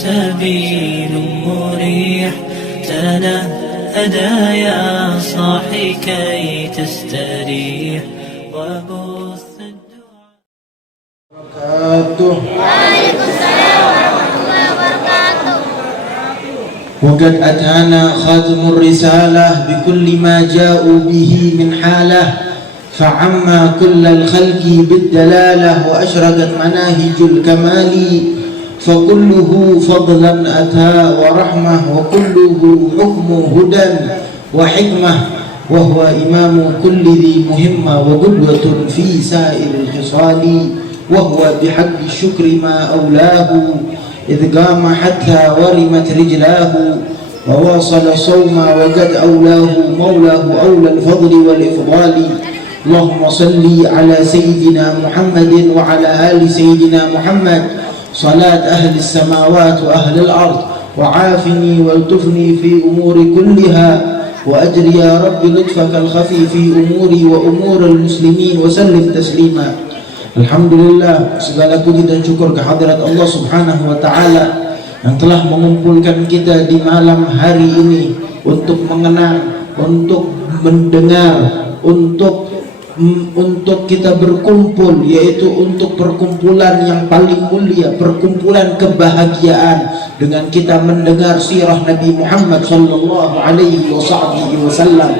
سبيل مريح تنهدى يا صاحي كي تستريح وبث وعليكم السلام ورحمة الله وبركاته. وقد أتانا خاتم الرسالة بكل ما جاءوا به من حالة فعما كل الخلق بالدلالة وأشرقت مناهج الكمال فكله فضلا أتى ورحمة وكله حكم هدى وحكمة وهو إمام كل ذي مهمة وقدوة في سائر الخصال وهو بحق الشكر ما أولاه إذ قام حتى ورمت رجلاه وواصل صوم وقد أولاه مولاه أولى الفضل والإفضال اللهم صل على سيدنا محمد وعلى آل سيدنا محمد صلاة أهل السماوات وأهل الأرض وعافني والطفني في أمور كلها وأجر يا رب لطفك الخفي في أموري وأمور المسلمين وسلم تسليما. Alhamdulillah, segala puji dan syukur kehadirat Allah Subhanahu wa Ta'ala yang telah mengumpulkan kita di malam hari ini untuk mengenang, untuk mendengar, untuk kita berkumpul, yaitu untuk perkumpulan yang paling mulia, perkumpulan kebahagiaan dengan kita mendengar sirah Nabi Muhammad sallallahu alaihi wasallam,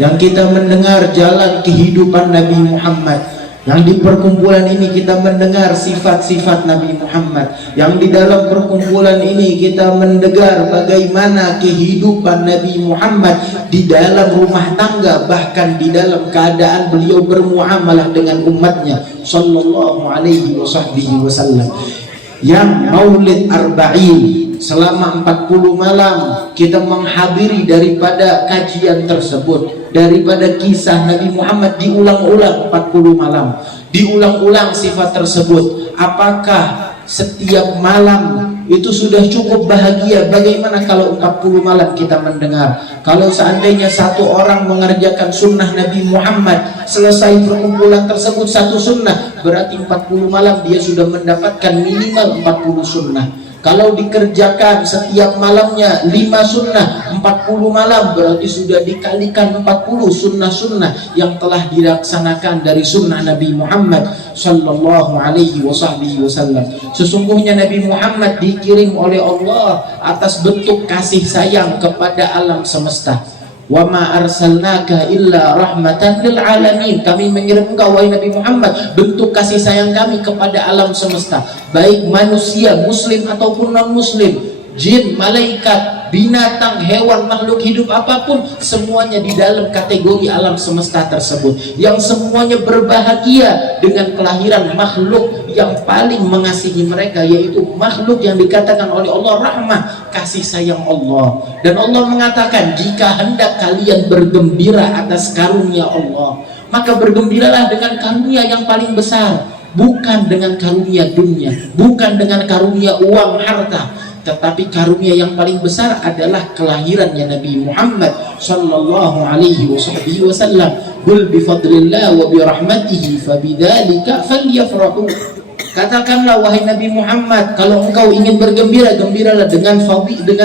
yang kita mendengar jalan kehidupan Nabi Muhammad, yang di perkumpulan ini kita mendengar sifat-sifat Nabi Muhammad, yang di dalam perkumpulan ini kita mendengar bagaimana kehidupan Nabi Muhammad di dalam rumah tangga, bahkan di dalam keadaan beliau bermuamalah dengan umatnya sallallahu alaihi wasallam. Yang Maulid Arba'in selama 40 malam kita menghadiri daripada kajian tersebut, daripada kisah Nabi Muhammad diulang-ulang 40 malam, diulang-ulang sifat tersebut. Apakah setiap malam itu sudah cukup bahagia? Bagaimana kalau 40 malam kita mendengar? Kalau seandainya satu orang mengerjakan sunnah Nabi Muhammad, selesai perkumpulan tersebut satu sunnah, berarti 40 malam dia sudah mendapatkan minimal 40 sunnah. Kalau dikerjakan setiap malamnya 5 sunnah, 40 malam berarti sudah dikalikan 40 sunnah-sunnah yang telah dilaksanakan dari sunnah Nabi Muhammad sallallahu alaihi wasallam. Sesungguhnya Nabi Muhammad dikirim oleh Allah atas bentuk kasih sayang kepada alam semesta. Wa ma arsalnaka illa rahmatan lil alamin. Kami mengirim engkau wahai Nabi Muhammad bentuk kasih sayang kami kepada alam semesta, baik manusia muslim ataupun non muslim, jin, malaikat, binatang, hewan, makhluk hidup apapun, semuanya di dalam kategori alam semesta tersebut, yang semuanya berbahagia dengan kelahiran makhluk yang paling mengasihi mereka, yaitu makhluk yang dikatakan oleh Allah rahmah, kasih sayang Allah. Dan Allah mengatakan, jika hendak kalian bergembira atas karunia Allah, maka bergembiralah dengan karunia yang paling besar, bukan dengan karunia dunia, bukan dengan karunia uang harta, tetapi karunia yang paling besar adalah kelahirannya Nabi Muhammad sallallahu alaihi wasallam. Qul bi fadlillah wa bi rahmatihi fabidzalika falyafrahu. Katakanlah wahai Nabi Muhammad, kalau engkau ingin bergembira, gembiralah dengan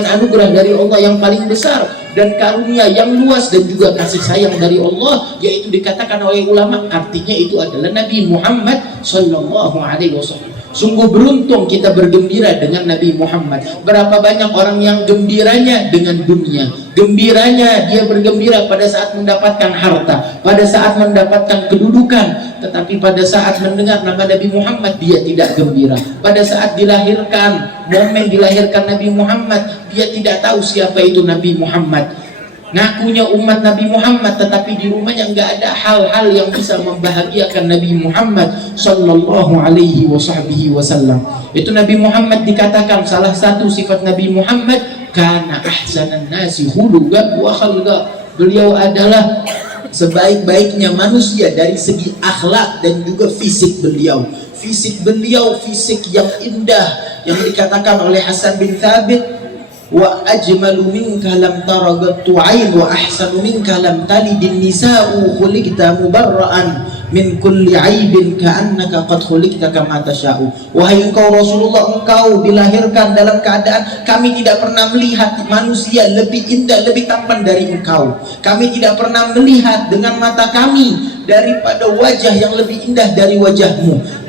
anugerah dari Allah yang paling besar dan karunia yang luas dan juga kasih sayang dari Allah, yaitu dikatakan oleh ulama artinya itu adalah Nabi Muhammad sallallahu alaihi wasallam. Sungguh beruntung kita bergembira dengan Nabi Muhammad. Berapa banyak orang yang gembiranya dengan dunia, gembiranya dia bergembira pada saat mendapatkan harta, pada saat mendapatkan kedudukan, tetapi pada saat mendengar nama Nabi Muhammad dia tidak gembira. Pada saat dilahirkan, momen dilahirkan Nabi Muhammad, dia tidak tahu siapa itu Nabi Muhammad. Ngakunya umat Nabi Muhammad, tetapi di rumahnya nggak ada hal-hal yang bisa membahagiakan Nabi Muhammad sallallahu alaihi wasallam. Itu Nabi Muhammad dikatakan salah satu sifat Nabi Muhammad, kana ahsanan nasi khuluqan wa khalqa. Beliau adalah sebaik-baiknya manusia dari segi akhlak dan juga fisik beliau. Fisik beliau fisik yang indah, yang dikatakan oleh Hasan bin Thabit, wa ajmalu minka lam taragattu ain wa ahsanu minka lam talidin nisa'u khuliqta mubarra'an min kulli aibin ka'annaka qad khuliqta kama tasha'u. Wahai engkau Rasulullah, engkau dilahirkan dalam keadaan kami tidak pernah melihat manusia lebih indah, lebih tampan dari engkau. Kami tidak pernah melihat dengan mata kami daripada wajah yang lebih indah dari wajahmu.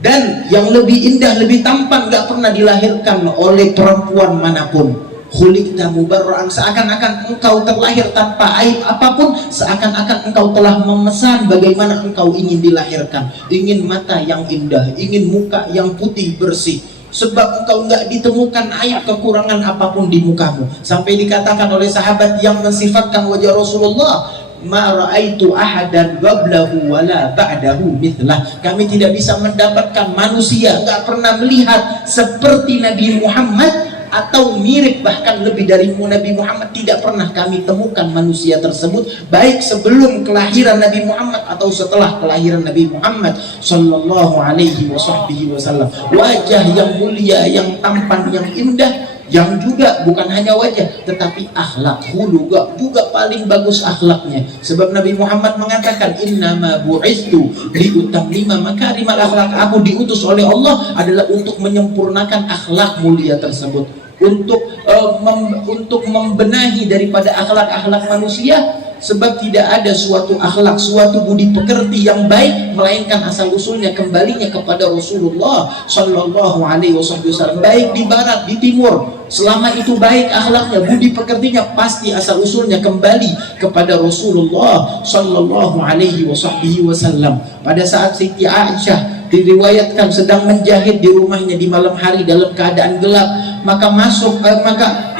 Dan yang lebih indah, lebih tampan gak pernah dilahirkan oleh perempuan manapun. Khuliqta mubarra'an, seakan-akan engkau terlahir tanpa aib apapun, seakan-akan engkau telah memesan bagaimana engkau ingin dilahirkan. Ingin mata yang indah, ingin muka yang putih bersih, sebab engkau enggak ditemukan aib kekurangan apapun di mukamu. Sampai dikatakan oleh sahabat yang mensifatkan wajah Rasulullah, ma ra'aitu ahadan qablahu wala ba'dahu mithlah. Kami tidak bisa mendapatkan manusia, enggak pernah melihat seperti Nabi Muhammad atau mirip bahkan lebih dari Nabi Muhammad. Tidak pernah kami temukan manusia tersebut, baik sebelum kelahiran Nabi Muhammad atau setelah kelahiran Nabi Muhammad sallallahu alaihi wasallam. Wajah yang mulia, yang tampan, yang indah, yang juga bukan hanya wajah tetapi akhlak, hulu juga paling bagus akhlaknya. Sebab Nabi Muhammad mengatakan, innama bu'istu liutammima makarimal akhlak. Aku diutus oleh Allah adalah untuk menyempurnakan akhlak mulia tersebut, untuk membenahi daripada akhlak-akhlak manusia. Sebab tidak ada suatu akhlak, suatu budi pekerti yang baik melainkan asal usulnya kembalinya kepada Rasulullah sallallahu alaihi wasallam. Baik di barat, di timur, selama itu baik akhlaknya, budi pekertinya, pasti asal usulnya kembali kepada Rasulullah sallallahu alaihi wasallam. Pada saat Siti Aisyah diriwayatkan sedang menjahit di rumahnya di malam hari dalam keadaan gelap, maka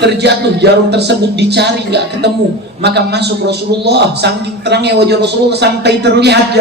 terjatuh jarum tersebut, dicari nggak ketemu, maka masuk Rasulullah, saking terangnya wajah Rasulullah sampai terlihat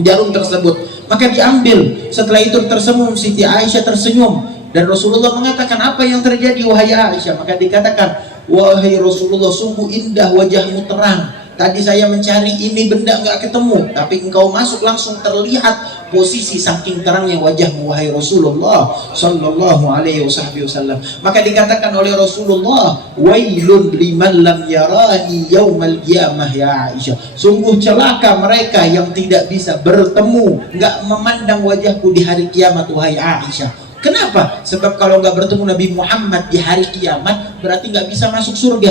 jarum tersebut, maka diambil. Setelah itu tersenyum, Siti Aisyah tersenyum, dan Rasulullah mengatakan, apa yang terjadi wahai Aisyah? Maka dikatakan, wahai Rasulullah, sungguh indah wajahmu, terang. Tadi saya mencari ini benda nggak ketemu, tapi engkau masuk langsung terlihat posisi saking terangnya wajahmu wahai Rasulullah sallallahu alaihi wasallam. Maka dikatakan oleh Rasulullah, wailun liman lam yarani yaumal qiyamah ya Aisyah. Sungguh celaka mereka yang tidak bisa bertemu, nggak memandang wajahku di hari kiamat wahai Aisyah. Kenapa? Sebab kalau nggak bertemu Nabi Muhammad di hari kiamat, berarti nggak bisa masuk surga,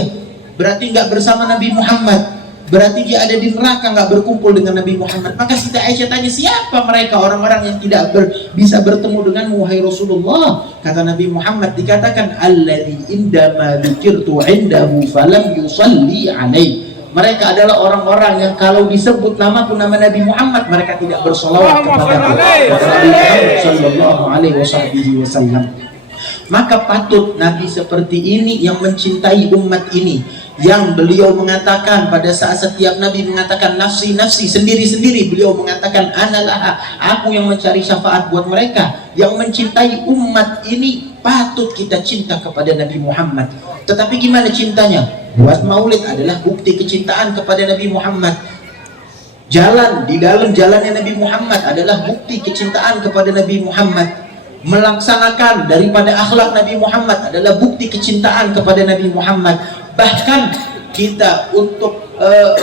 berarti nggak bersama Nabi Muhammad, berarti dia ada di neraka, nggak berkumpul dengan Nabi Muhammad. Maka Siti Aisyah tanya, siapa mereka orang-orang yang tidak bisa bertemu denganmu wahai Rasulullah? Kata Nabi Muhammad, dikatakan, alladzi indama dzikirtu indahu falam yusalli alaihi. Mereka adalah orang-orang yang kalau disebut namaku, nama Nabi Muhammad, mereka tidak bersolawat kepada Nabi Muhammad sallallahu alaihi wasallam. Maka patut Nabi seperti ini yang mencintai umat ini, yang beliau mengatakan pada saat setiap Nabi mengatakan nafsi nafsi, sendiri-sendiri, beliau mengatakan analah, aku yang mencari syafaat buat mereka. Yang mencintai umat ini patut kita cinta kepada Nabi Muhammad. Tetapi gimana cintanya? Buat maulid adalah bukti kecintaan kepada Nabi Muhammad. Jalan di dalam jalannya Nabi Muhammad adalah bukti kecintaan kepada Nabi Muhammad. Melaksanakan daripada akhlak Nabi Muhammad adalah bukti kecintaan kepada Nabi Muhammad. Bahkan kita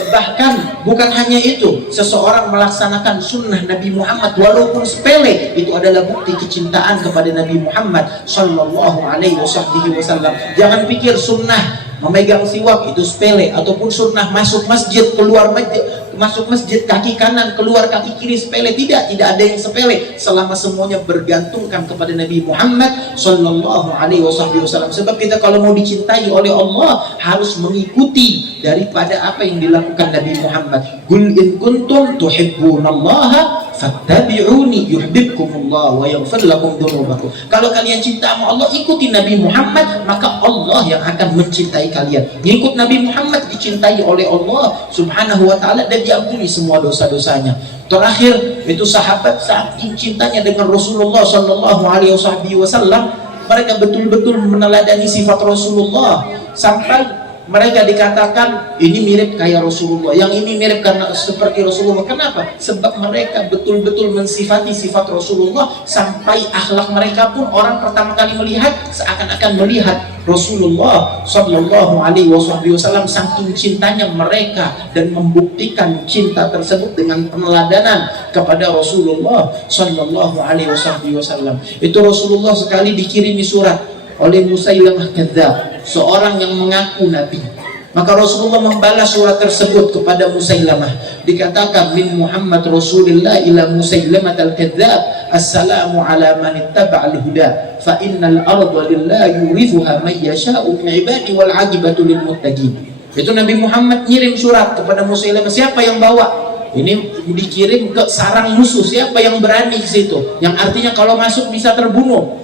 bahkan bukan hanya itu, seseorang melaksanakan sunnah Nabi Muhammad walaupun sepele, itu adalah bukti kecintaan kepada Nabi Muhammad sallallahu alaihi wasallam. Jangan pikir sunnah memegang siwak itu sepele, ataupun sunnah masuk masjid, keluar masjid, masuk masjid kaki kanan, keluar kaki kiri sepele. Tidak ada yang sepele selama semuanya bergantungkan kepada Nabi Muhammad sallallahu alaihi wasallam. Sebab kita kalau mau dicintai oleh Allah harus mengikuti daripada apa yang dilakukan Nabi Muhammad. Qul in kuntum tuhibbunallaha fattabi'uni yuhibbukumullah wa yaghfir lakum dzunubakum. Kalau kalian cinta sama Allah, ikuti Nabi Muhammad, maka Allah yang akan mencintai kalian. Ngikut Nabi Muhammad dicintai oleh Allah Subhanahu wa taala dan diampuni semua dosa-dosanya. Terakhir itu sahabat saking cintanya dengan Rasulullah sallallahu alaihi wasallam, mereka betul-betul meneladani sifat Rasulullah sampai mereka dikatakan ini mirip kayak Rasulullah, yang ini mirip karena seperti Rasulullah. Kenapa? Sebab mereka betul-betul mensifati sifat Rasulullah sampai akhlak mereka pun orang pertama kali melihat seakan-akan melihat Rasulullah Sallallahu Alaihi Wasallam saking cintanya mereka dan membuktikan cinta tersebut dengan peneladanan kepada Rasulullah Sallallahu Alaihi Wasallam. Itu Rasulullah sekali dikirimi surat oleh Musailamah Kadzdzab, seorang yang mengaku nabi. Maka Rasulullah membalas surat tersebut kepada Musailamah. Dikatakan min Muhammad Rasulullah ila Musailamah al-Kadzdzab, assalamu ala man ittaba'al huda fa innal arda lillahi yurithuha man yasha'u min ibadi wal 'aqibatu lil muttaqin. Itu Nabi Muhammad ngirim surat kepada Musailamah. Siapa yang bawa? Ini dikirim ke sarang musuh. Siapa yang berani ke situ? Yang artinya kalau masuk bisa terbunuh.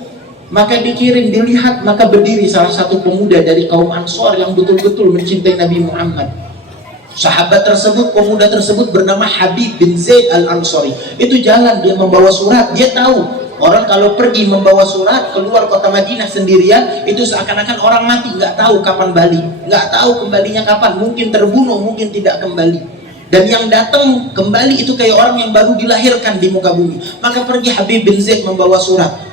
Maka dikirim, dilihat, maka berdiri salah satu pemuda dari kaum Ansor yang betul-betul mencintai Nabi Muhammad. Sahabat tersebut, pemuda tersebut bernama Habib bin Zaid al-Ansari. Itu jalan, dia membawa surat. Dia tahu orang kalau pergi membawa surat keluar kota Madinah sendirian, itu seakan-akan orang mati, nggak tahu kapan balik, nggak tahu kembalinya kapan, mungkin terbunuh, mungkin tidak kembali. Dan yang datang kembali itu kayak orang yang baru dilahirkan di muka bumi. Maka pergi Habib bin Zaid membawa surat.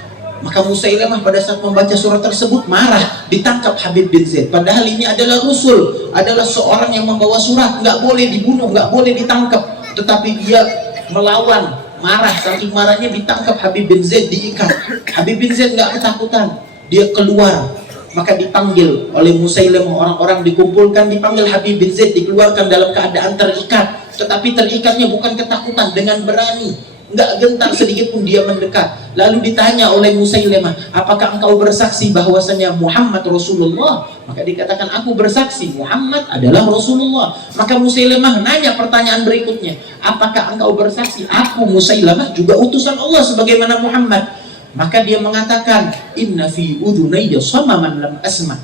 Maka Musailamah pada saat membaca surat tersebut marah, ditangkap Habib bin Zaid. Padahal ini adalah Rasul, adalah seorang yang membawa surat, nggak boleh dibunuh, nggak boleh ditangkap. Tetapi dia melawan, marah, saking marahnya ditangkap Habib bin Zaid, diikat. Habib bin Zaid nggak ketakutan, dia keluar. Maka dipanggil oleh Musailamah, orang-orang dikumpulkan, dipanggil Habib bin Zaid, dikeluarkan dalam keadaan terikat. Tetapi terikatnya bukan ketakutan, dengan berani. Nggak gentar sedikit pun dia mendekat. Lalu ditanya oleh Musailamah, apakah engkau bersaksi bahwasanya Muhammad Rasulullah? Maka dikatakan, aku bersaksi Muhammad adalah Rasulullah. Maka Musailamah nanya pertanyaan berikutnya, apakah engkau bersaksi aku Musailamah juga utusan Allah sebagaimana Muhammad? Maka dia mengatakan, inna fi udhunayya samaman lam asma.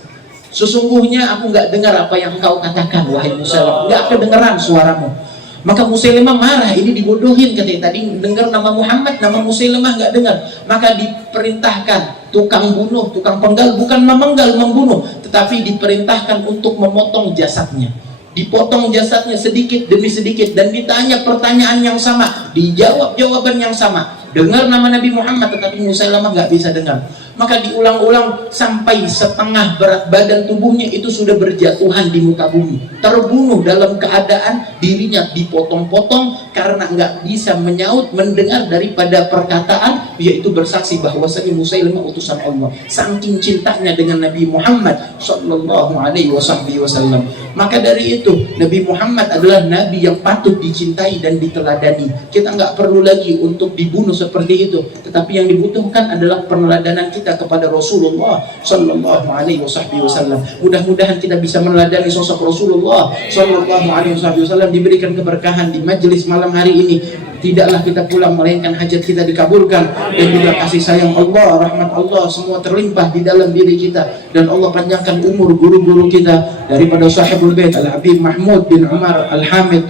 Sesungguhnya aku nggak dengar apa yang engkau katakan wahai Musailamah, nggak kedengeran suaramu. Maka Musailamah marah, ini dibodohin katanya. Tadi dengar nama Muhammad, nama Musailamah nggak dengar. Maka diperintahkan tukang bunuh, tukang penggal, bukan memenggal, membunuh, tetapi diperintahkan untuk memotong jasadnya. Dipotong jasadnya sedikit demi sedikit dan ditanya pertanyaan yang sama, dijawab jawaban yang sama. Dengar nama Nabi Muhammad, tetapi Musailamah nggak bisa dengar. Maka diulang-ulang sampai setengah berat badan tubuhnya itu sudah berjatuhan di muka bumi, terbunuh dalam keadaan dirinya dipotong-potong karena nggak bisa menyaut, mendengar daripada perkataan, yaitu bersaksi bahwasanya Musailamah utusan Allah. Saking cintanya dengan Nabi Muhammad Sallallahu Alaihi Wasallam. Maka dari itu Nabi Muhammad adalah Nabi yang patut dicintai dan diteladani. Kita nggak perlu lagi untuk dibunuh seperti itu, tetapi yang dibutuhkan adalah peneladanan kita kepada Rasulullah Sallallahu Alaihi Wasallam. Mudah-mudahan kita bisa meneladani sosok Rasulullah Sallallahu Alaihi Wasallam, diberikan keberkahan di majelis malam hari ini. Tidaklah kita pulang melainkan hajat kita dikabulkan, dan juga kasih sayang Allah, rahmat Allah semua terlimpah di dalam diri kita, dan Allah panjangkan umur guru-guru kita daripada Sahibul Bait Al-Habib Mahmud bin Umar Al-Hamid,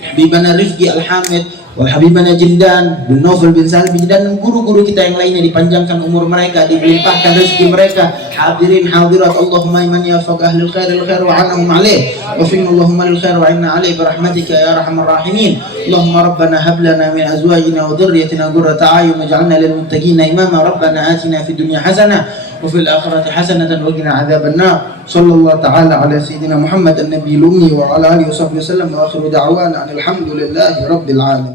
Habibana Rifqi Al-Hamid, Habibana Jindan bin Novel bin Salim bin Jindan, dan guru-guru kita yang lainnya dipanjangkan umur mereka, dilimpahkan rezeki mereka. Hadirin hadirat, Allahumma iman ya faq ahlil khairil khair wa anhum alaih wa finna Allahumma lil khair wa inna alaih birahmatika ya arhamar rahimin. Allahumma rabbana hab lana min azwajina wa dhurriyyatina qurrata a'yun waj'alna lil muttaqina imama. Rabbana atina fid dunya hasanah wa fil akhirati hasanatan wa qina adzaban nar. Sallallahu ta'ala ala sayyidina Muhammad an-nabiyil ummi wa ala alihi wa sahbihi wasallam, wa akhiru da'wana alhamdulillahi rabbil alamin.